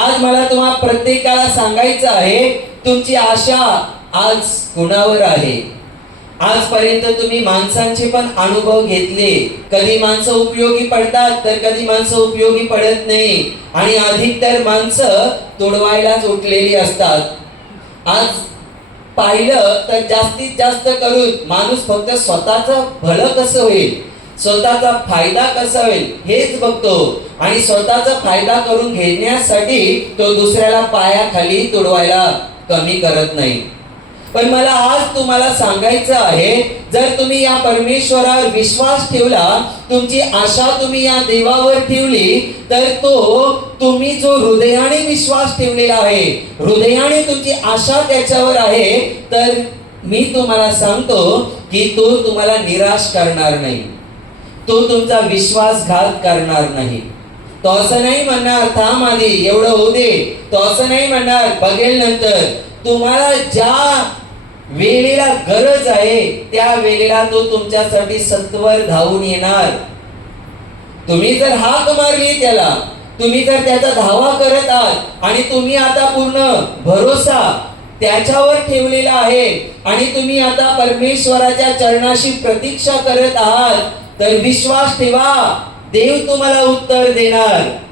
आज मला तुम्हा प्रत्येकाला सांगायचं आहे तुमची आशा आज कुणावर आहे? आजपर्यंत तुम्ही माणसांचे पण अनुभव घेतले. कधी माणसं उपयोगी पडतात तर कधी माणसं उपयोगी पडत नाही. आणि अधिकतर माणसं तोडवायलाच उठलेली असतात. आज पाहिलं तर जास्तीत जास्त करून माणूस फक्त स्वतःचं भलं कसं होईल? स्वतःचा फायदा कसा होईल हेच बघतो. आणि स्वतःचा फायदा करून घेण्यासाठी तो दुसऱ्याला पायाखाली तुडवायला कमी करत नाही. पण मला आज तुम्हाला सांगायचं आहे जर तुम्ही या परमेश्वरावर विश्वास ठेवला तुमची आशा तुम्ही या देवावर ठेवली तर तो तुम्ही जो हृदयाने विश्वास ठेवलेला आहे हृदयाने तुमची आशा त्याच्यावर आहे तर मी तुम्हाला सांगतो की तो तुम्हाला निराश करणार नाही. तो तुमचा विश्वासघात करणार नाही. तो असं नाही म्हणणार थांब आधी एवढं होऊ दे. तो असं नाही म्हणणार बघेल नंतर. तुम्हाला ज्या वेळेला गरज आहे त्या वेळेला तो तुमच्यासाठी सत्वर धावून येणार. तुम्ही जर हाक मारली त्याला तुम्ही जर त्याचा धावा करत आहात आणि तुम्ही आता पूर्ण भरोसा त्याच्यावर ठेवलेला आहे आणि तुम्ही आता परमेश्वराच्या चरणाशी प्रतीक्षा करत आहात तर विश्वास ठेवा. देव तुम्हाला उत्तर देणार.